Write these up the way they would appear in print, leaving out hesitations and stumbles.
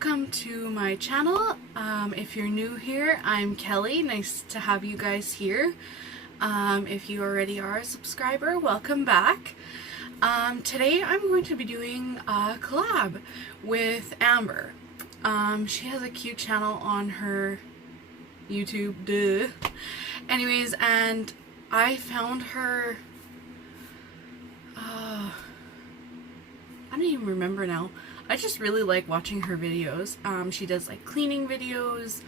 welcome to my channel. If you're new here, I'm Kelly. Nice to have you guys here. If you already are a subscriber, welcome back. Today I'm going to be doing a collab with Amber. She has a cute channel on her YouTube, duh. Anyways, and I found her, I don't even remember now. I just really like watching her videos. She does like cleaning videos.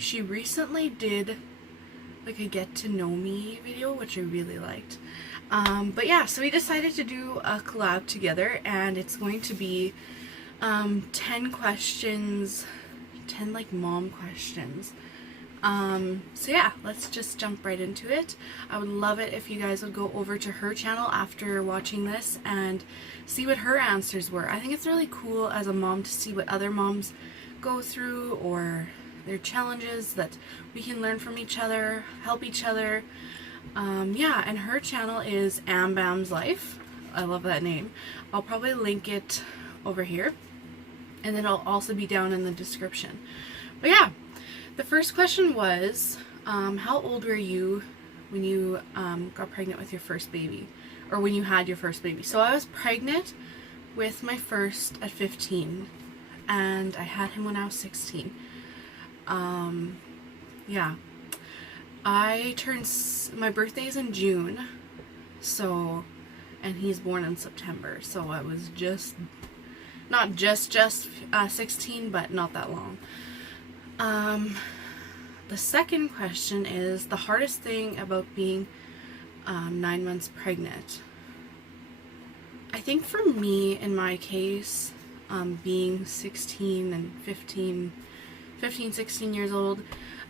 She recently did like a get to know me video, which I really liked. But yeah, so we decided to do a collab together, and it's going to be 10 questions, 10 like mom questions. So yeah, let's just jump right into it. I would love it if you guys would go over to her channel after watching this and see what her answers were. I think it's really cool as a mom to see what other moms go through or their challenges, that we can learn from each other, help each other. Yeah, and her channel is ambamslife. I love that name. I'll probably link it over here, and then it'll also be down in the description. But yeah, the first question was, how old were you when you got pregnant with your first baby, or when you had your first baby? So I was pregnant with my first at 15, and I had him when I was 16. Yeah, my birthday is in June, so, and he's born in September, so I was just, not just 16, but not that long. The second question is the hardest thing about being 9 months pregnant. I think for me, in my case, being 16 and 15, 16 years old,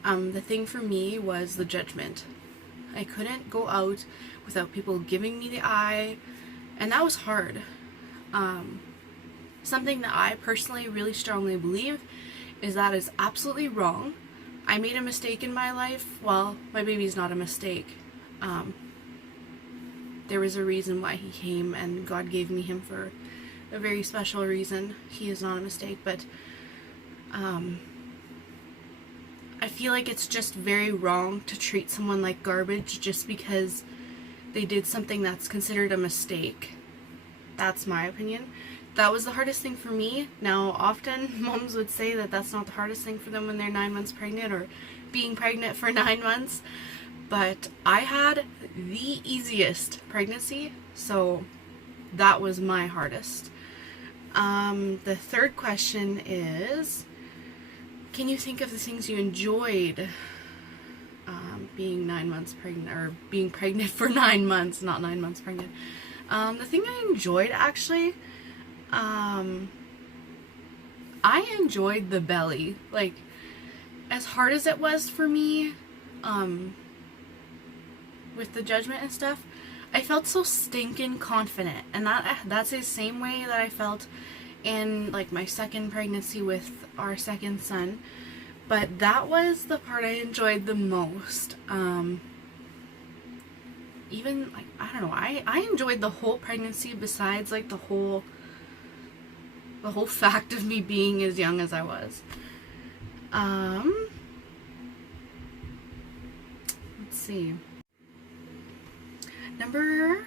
the thing for me was the judgment. I couldn't go out without people giving me the eye, and that was hard. Something that I personally really strongly believe is that is absolutely wrong. I made a mistake in my life. Well, my baby's not a mistake. There was a reason why he came, and God gave me him for a very special reason. He is not a mistake, but I feel like it's just very wrong to treat someone like garbage just because they did something that's considered a mistake. That's my opinion. That was the hardest thing for me. Now, often moms would say that that's not the hardest thing for them when they're 9 months pregnant or being pregnant for 9 months. But I had the easiest pregnancy, so that was my hardest. The third question is, can you think of the things you enjoyed being 9 months pregnant, or being pregnant for 9 months, not 9 months pregnant? The thing I enjoyed, actually, I enjoyed the belly. Like, as hard as it was for me, with the judgment and stuff, I felt so stinking confident, and that's the same way that I felt in like my second pregnancy with our second son. But that was the part I enjoyed the most. Even like, I don't know, I enjoyed the whole pregnancy, besides like the whole fact of me being as young as I was. Let's see. Number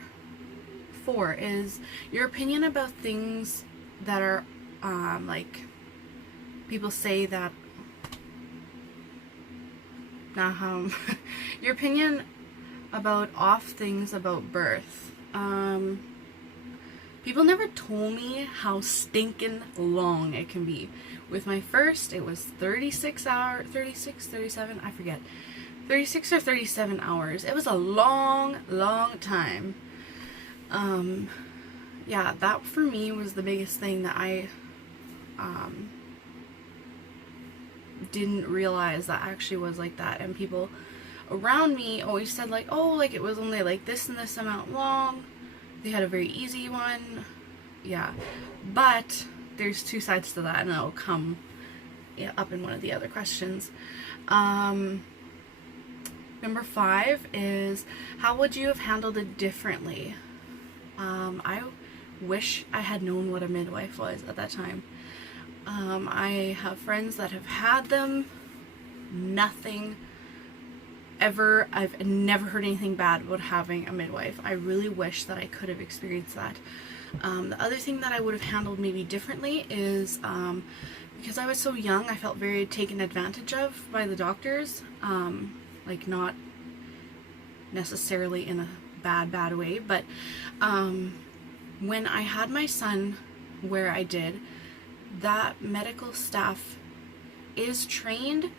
4 is your opinion about things that are, like, people say that, your opinion about off things about birth. People never told me how stinking long it can be. With my first, it was 37, I forget. 36 or 37 hours. It was a long, long time. Yeah, that for me was the biggest thing that I didn't realize that actually was like that. And people around me always said like, oh, like it was only like this and this amount long. They had a very easy one. Yeah, but there's two sides to that, and it'll come up in one of the other questions. Number 5 is, how would you have handled it differently? I wish I had known what a midwife was at that time. I have friends that have had them. Nothing ever. I've never heard anything bad about having a midwife. I really wish that I could have experienced that. The other thing that I would have handled maybe differently is because I was so young, I felt very taken advantage of by the doctors. Like, not necessarily in a bad way, but when I had my son where I did, that medical staff is trained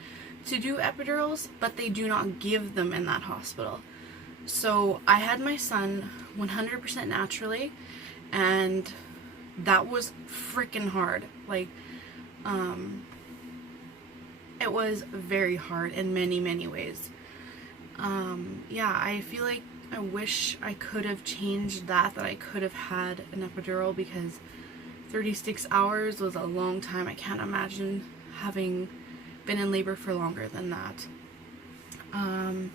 to do epidurals, but they do not give them in that hospital. So I had my son 100% naturally, and that was freaking hard. Like, it was very hard in many ways. Yeah, I feel like I wish I could have changed that I could have had an epidural, because 36 hours was a long time. I can't imagine having been in labor for longer than that. And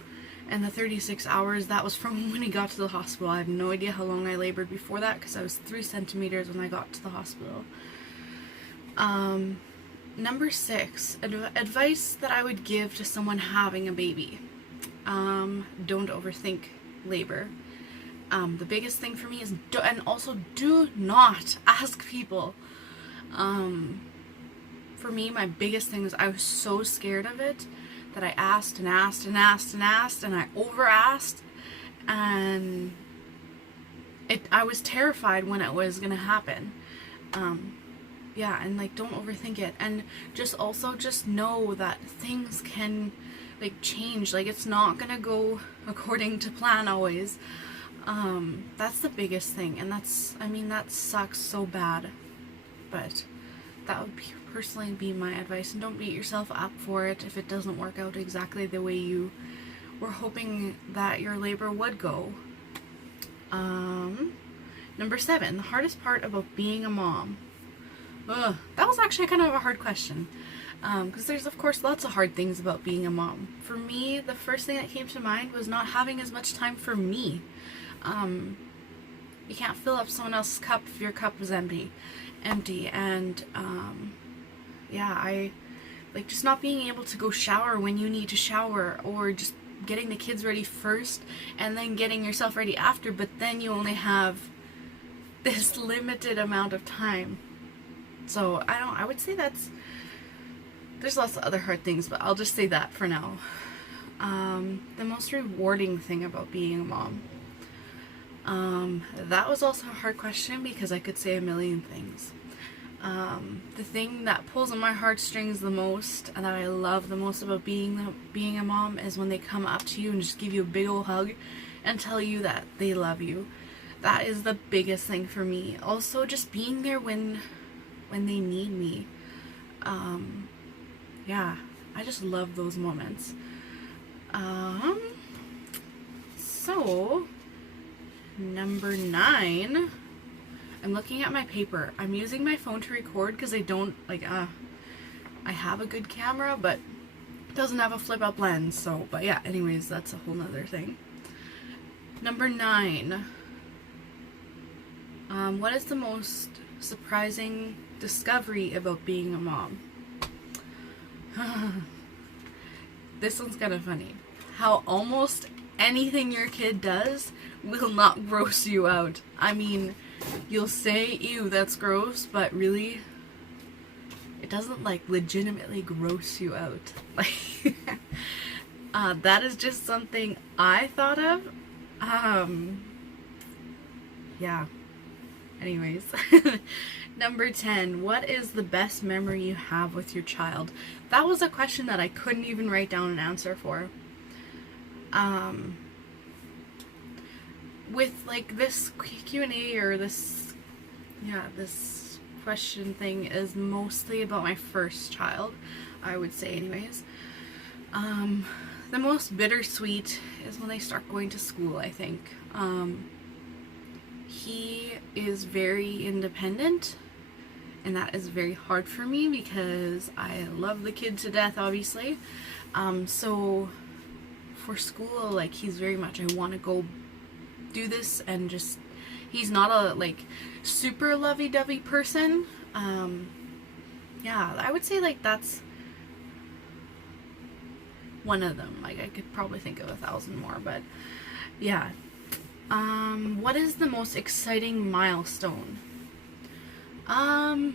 the 36 hours, that was from when he got to the hospital. I have no idea how long I labored before that, because I was 3 centimeters when I got to the hospital. Number 6, advice that I would give to someone having a baby. Don't overthink labor. The biggest thing for me is, and also do not ask people. For me, my biggest thing was I was so scared of it that I asked and asked and asked and asked, and I over asked, and I was terrified when it was gonna happen. Yeah, and like, don't overthink it, and just know that things can like change. Like, it's not gonna go according to plan always. That's the biggest thing, and that sucks so bad, but that would personally be my advice. And don't beat yourself up for it if it doesn't work out exactly the way you were hoping that your labor would go. Number 7, the hardest part about being a mom. Ugh, that was actually kind of a hard question, because there's of course lots of hard things about being a mom. For me, the first thing that came to mind was not having as much time for me. You can't fill up someone else's cup if your cup is empty, and yeah, I like just not being able to go shower when you need to shower, or just getting the kids ready first and then getting yourself ready after, but then you only have this limited amount of time. So I would say there's lots of other hard things, but I'll just say that for now. The most rewarding thing about being a mom. That was also a hard question, because I could say a million things. The thing that pulls on my heartstrings the most, and that I love the most about being a mom, is when they come up to you and just give you a big old hug and tell you that they love you. That is the biggest thing for me. Also, just being there when they need me. Yeah, I just love those moments. So number 9, I'm looking at my paper. I'm using my phone to record because I don't I have a good camera, but it doesn't have a flip up lens. So, but yeah, anyways, that's a whole nother thing. Number 9, what is the most surprising discovery about being a mom? This one's kind of funny. How almost anything your kid does will not gross you out. I mean, you'll say, ew, that's gross, but really, it doesn't like legitimately gross you out. Like, that is just something I thought of. Yeah. Anyways. Number 10, what is the best memory you have with your child? That was a question that I couldn't even write down an answer for. With like this Q&A, or this question thing is mostly about my first child, I would say anyways. The most bittersweet is when they start going to school, I think. He is very independent, and that is very hard for me because I love the kid to death, obviously. So for school, like, he's very much, I want to go do this, and just, he's not a like super lovey-dovey person. yeah, I would say like that's one of them. Like I could probably think of 1,000 more, but yeah. What is the most exciting milestone? I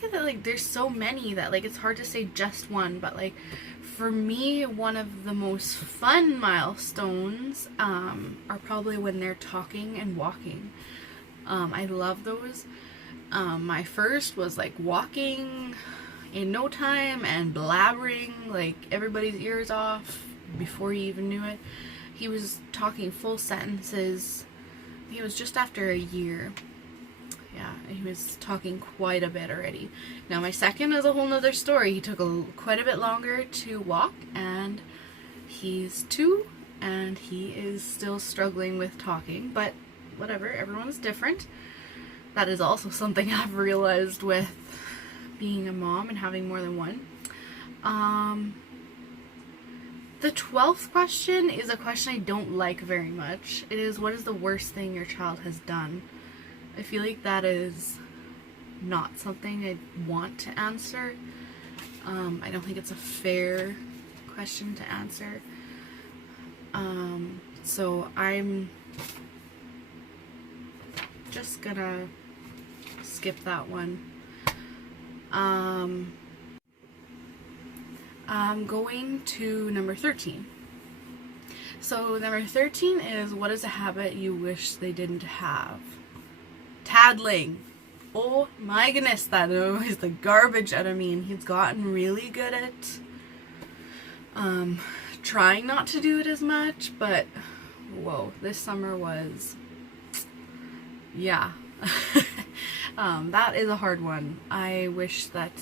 think that like there's so many that like it's hard to say just one, but like for me, one of the most fun milestones are probably when they're talking and walking. I love those. My first was like walking in no time and blabbering like everybody's ears off before he even knew it. He was talking full sentences. He was just after a year. Yeah, he was talking quite a bit already. Now my second is a whole nother story. He took quite a bit longer to walk, and he's 2, and he is still struggling with talking, but whatever, everyone's different. That is also something I've realized with being a mom and having more than one. The 12th question is a question I don't like very much. It is, what is the worst thing your child has done? I feel like that is not something I want to answer. I don't think it's a fair question to answer. So I'm just gonna skip that one. I'm going to number 13. So number 13 is, what is a habit you wish they didn't have? Tattling. Oh my goodness, that annoys the garbage out of me, and he's gotten really good at trying not to do it as much, but whoa, this summer was, yeah. That is a hard one. I wish that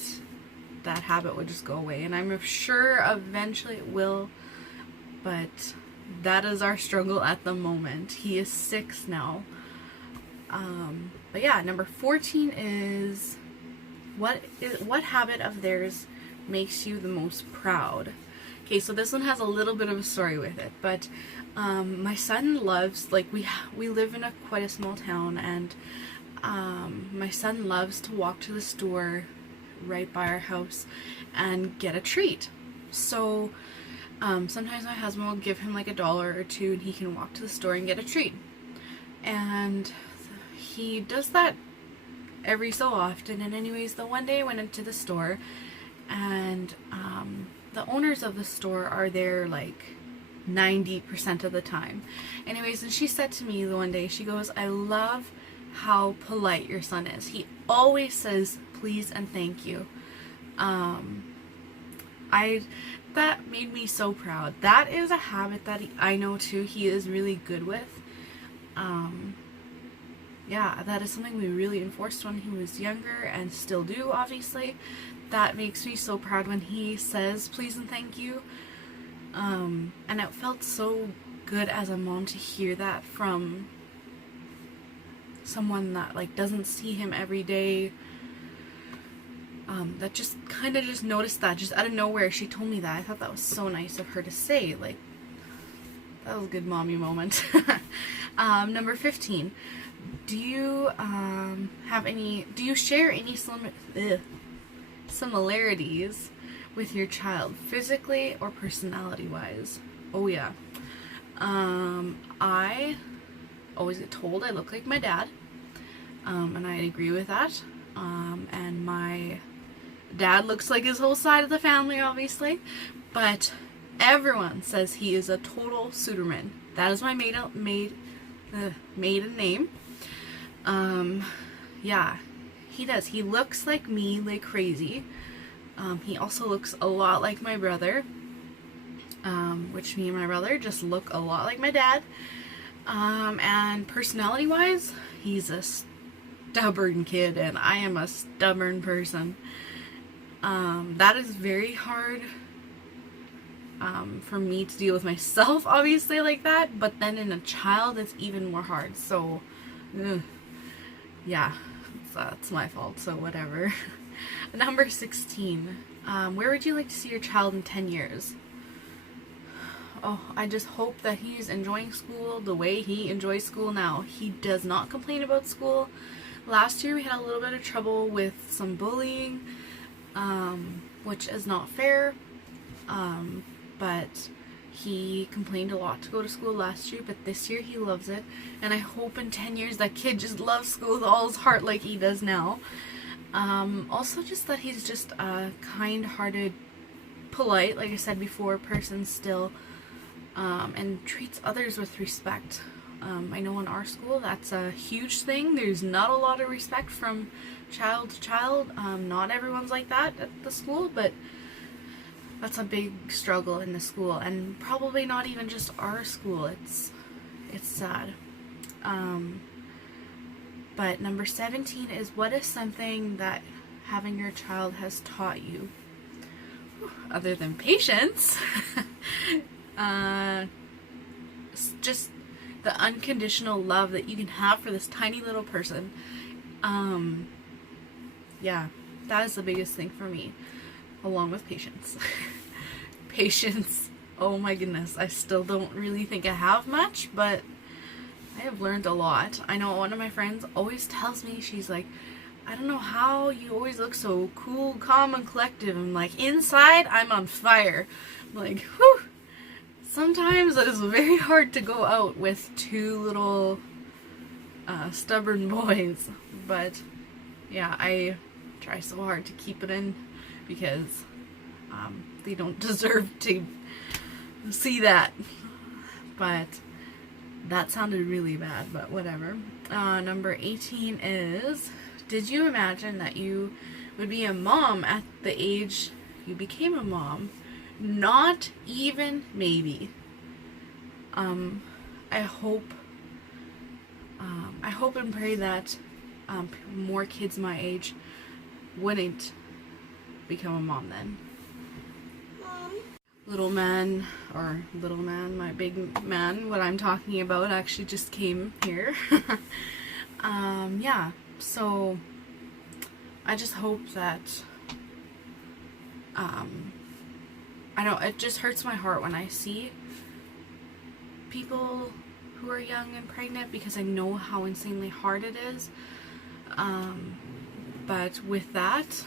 that habit would just go away, and I'm sure eventually it will, but that is our struggle at the moment. He is 6 now. But yeah, number 14 is, what habit of theirs makes you the most proud? Okay, so this one has a little bit of a story with it, but my son loves, like, we live in quite a small town, and my son loves to walk to the store right by our house and get a treat. So sometimes my husband will give him like $1 or $2, and he can walk to the store and get a treat. And he does that every so often. And anyways, the one day I went into the store, and the owners of the store are there like 90% of the time. Anyways, and she said to me the one day, she goes, I love how polite your son is. He always says please and thank you. That made me so proud. That is a habit that I know too he is really good with. Yeah, that is something we really enforced when he was younger, and still do, obviously. That makes me so proud when he says please and thank you. And it felt so good as a mom to hear that from someone that like doesn't see him every day. That just kind of just noticed that just out of nowhere. She told me that. I thought that was so nice of her to say. Like, that was a good mommy moment. Number 15. Do you share any similarities with your child, physically or personality wise? Oh yeah. I always get told I look like my dad, and I agree with that. And my dad looks like his whole side of the family, obviously, but everyone says he is a total Suderman. That is my maiden name. Yeah, he does. He looks like me like crazy. He also looks a lot like my brother, which me and my brother just look a lot like my dad. And personality wise, he's a stubborn kid, and I am a stubborn person. That is very hard for me to deal with myself, obviously, like that, but then in a child it's even more hard. So yeah, that's my fault, so whatever. Number 16. Where would you like to see your child in 10 years? Oh, I just hope that he's enjoying school the way he enjoys school now. He does not complain about school. Last year we had a little bit of trouble with some bullying, which is not fair, but he complained a lot to go to school last year, but this year he loves it, and I hope in 10 years that kid just loves school with all his heart like he does now. Also just that he's just a kind-hearted, polite, like I said before, person still, and treats others with respect. I know in our school that's a huge thing. There's not a lot of respect from child to child. Not everyone's like that at the school, but that's a big struggle in the school, and probably not even just our school. It's sad. But number 17 is, what is something that having your child has taught you? Other than patience, just the unconditional love that you can have for this tiny little person. Yeah, that is the biggest thing for me, along with patience. Patience, oh my goodness, I still don't really think I have much, but I have learned a lot. I know one of my friends always tells me, she's like, I don't know how you always look so cool, calm, and collective. I'm like, inside, I'm on fire. I'm like, whew. Sometimes it is very hard to go out with two little stubborn boys. But yeah, I try so hard to keep it in because they don't deserve to see that. But that sounded really bad, but whatever. Number 18 is, did you imagine that you would be a mom at the age you became a mom? Not even maybe. I hope and pray that more kids my age wouldn't become a mom then. Little man, my big man, what I'm talking about actually just came here. Yeah, so I just hope that, I know it just hurts my heart when I see people who are young and pregnant, because I know how insanely hard it is. But with that,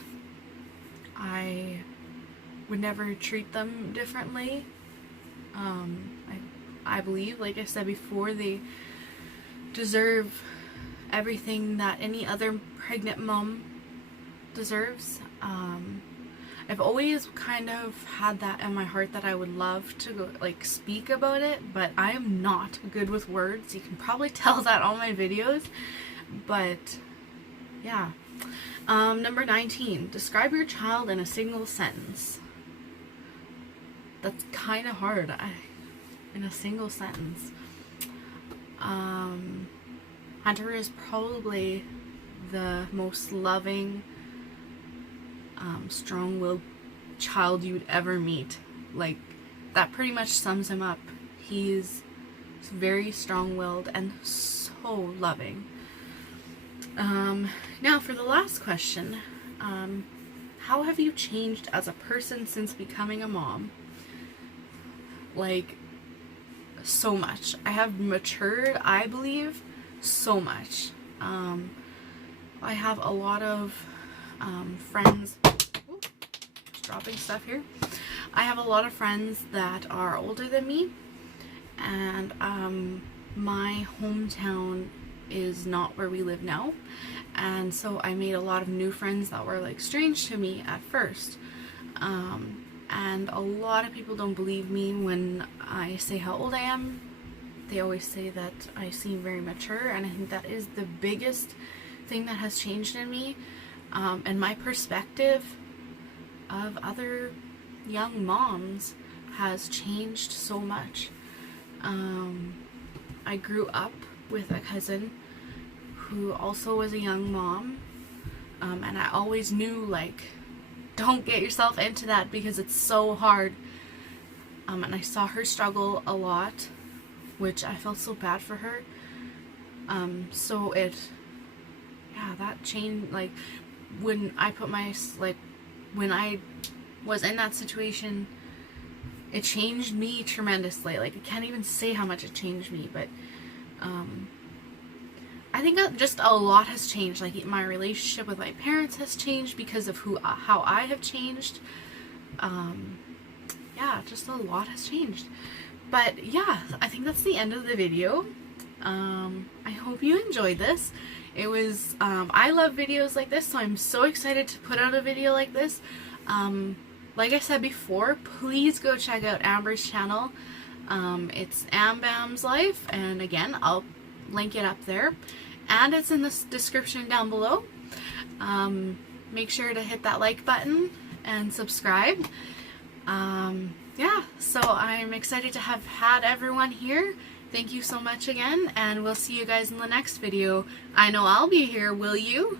I would never treat them differently. I believe, like I said before, they deserve everything that any other pregnant mom deserves. I've always kind of had that in my heart that I would love to go, like, speak about it, but I am not good with words. You can probably tell that on my videos, but yeah. Number 19, describe your child in a single sentence. That's kind of hard in a single sentence. Hunter is probably the most loving, strong-willed child you'd ever meet. Like, that pretty much sums him up. He's very strong-willed and so loving. Now for the last question, how have you changed as a person since becoming a mom? Like, so much. I have matured, I believe, so much. I have a lot of friends. Ooh, just dropping stuff here. I have a lot of friends that are older than me, and my hometown is not where we live now, and so I made a lot of new friends that were like strange to me at first. And a lot of people don't believe me when I say how old I am. They always say that I seem very mature, and I think that is the biggest thing that has changed in me, and my perspective of other young moms has changed so much. I grew up with a cousin who also was a young mom, and I always knew, like, don't get yourself into that because it's so hard. And I saw her struggle a lot, which I felt so bad for her. So that changed, like, when I when I was in that situation, it changed me tremendously. Like, I can't even say how much it changed me, but I I think just a lot has changed. Like my relationship with my parents has changed because of how I have changed. Yeah, just a lot has changed. But yeah, I think that's the end of the video. I hope you enjoyed this. It was, I love videos like this, so I'm so excited to put out a video like this. Like I said before, please go check out Amber's channel. It's ambamslife, and again, I'll link it up there. And it's in the description down below. Make sure to hit that like button and subscribe. Yeah, so I'm excited to have had everyone here. Thank you so much again, and we'll see you guys in the next video. I know I'll be here, will you?